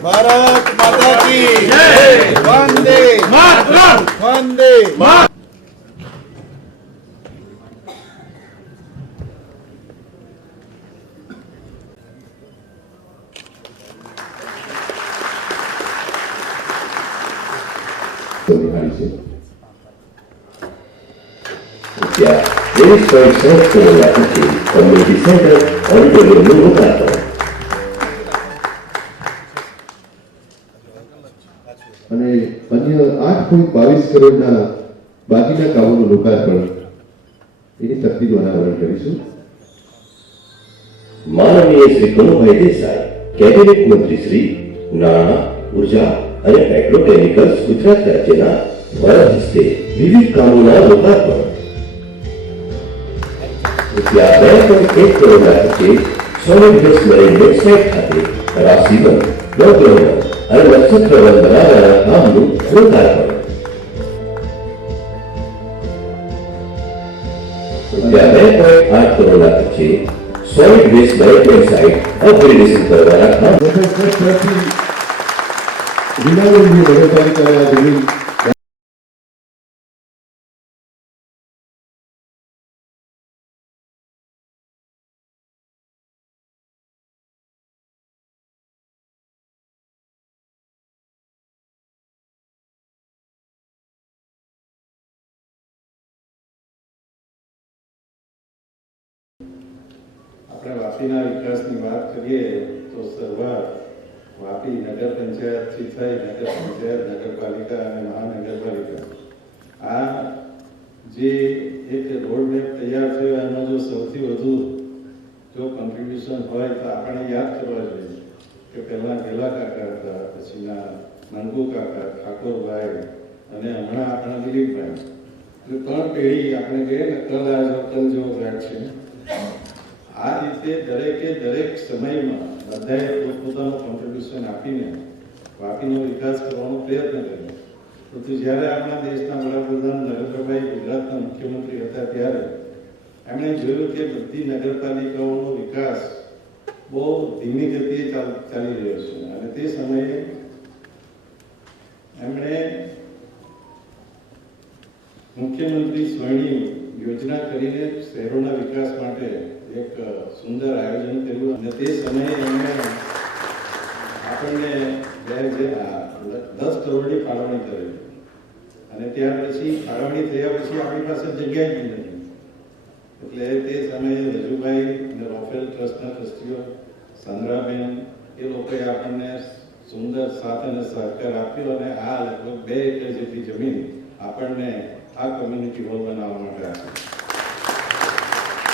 ભારત માતા કી વંદે! વંદે! નિહાળી છે ત્યાં દેશ પર સર્ચ કરેલા પછી કોમ્યુનિટી સેન્ટર ઓડિટોરિયમનું લોકાર્પણ અને આઠ પોઈન્ટ બાવીસ કરોડના બાકીના કામોનું લોકાર્પણ. એની તકતીનું અનાવરણ કરીશું. માનનીય શ્રી કનુભાઈ દેસાઈ, કેબિનેટ મંત્રી શ્રી, નાણાં, ઊર્જા અને પેટ્રોકેમિકલ્સ ગુજરાત રાજ્યના ફરજ હસ્તે વિવિધ કામોના લોકાર્પણ. રૂપિયા બે પોઈન્ટ એક કરોડના ખર્ચે સોલિડ વેસ્ટ મેનેજમેન્ટ સાઇટ ખાતે રાશિવન ડોગરવન અને નક્ષત્રવન બનાવવાના કામનું લોકાર્પણ રૂપિયા બે પોઈન્ટ આઠ કરોડના ખર્ચે solid waste management site upgradation કરવાના કામ વિનામૂલ્યે નગરપાલિકાના જમીન આપણે વાપીના વિકાસની વાત કરીએ તો શરૂઆત વાપી નગર પંચાયતથી થઈ નગર પંચાયત, નગરપાલિકા અને મહાનગરપાલિકા. આ જે એક રોડમેપ તૈયાર થયો, એમાં જો સૌથી વધુ જો કોન્ટ્રીબ્યુશન હોય તો આપણે યાદ કરવા જોઈએ કે પહેલાં ગેલા કાકા હતા, પછીના નંગુ કાકા, ઠાકોરભાઈ અને હમણાં આપણા દિલીપભાઈ. એટલે ત્રણ પેઢી આપણે કહીએ ને, કલ આજ અકલ જેવો છે. આ રીતે દરેકે દરેક સમયમાં બધાએ પોતપોતાનું કોન્ટ્રીબ્યુશન આપીને વાપીનો વિકાસ કરવાનો પ્રયત્ન કર્યો. પરંતુ જ્યારે આપણા દેશના વડાપ્રધાન નરેન્દ્રભાઈ ગુજરાતના મુખ્યમંત્રી હતા ત્યારે એમણે જોયું કે બધી નગરપાલિકાઓનો વિકાસ બહુ ધીમી ગતિએ ચાલી રહ્યો છે. અને તે સમયે એમણે મુખ્યમંત્રી સ્વર્ણિમ યોજના કરીને શહેરોના વિકાસ માટે એક સુંદર આયોજન કર્યું અને તે સમયે એમણે આપણને બે જે દસ કરોડની ફાળવણી કરેલી. અને ત્યાર પછી ફાળવણી થયા પછી આપણી પાસે જગ્યા જ નથી એટલે તે સમયે રજુભાઈ અને રોફેલ ટ્રસ્ટના ટ્રસ્ટીઓ સંદ્રાબેન એ લોકોએ આપણને સુંદર સાથ અને સહકાર આપ્યો અને આ લગભગ બે એકર જેટલી જમીન આપણને our community will win our democracy.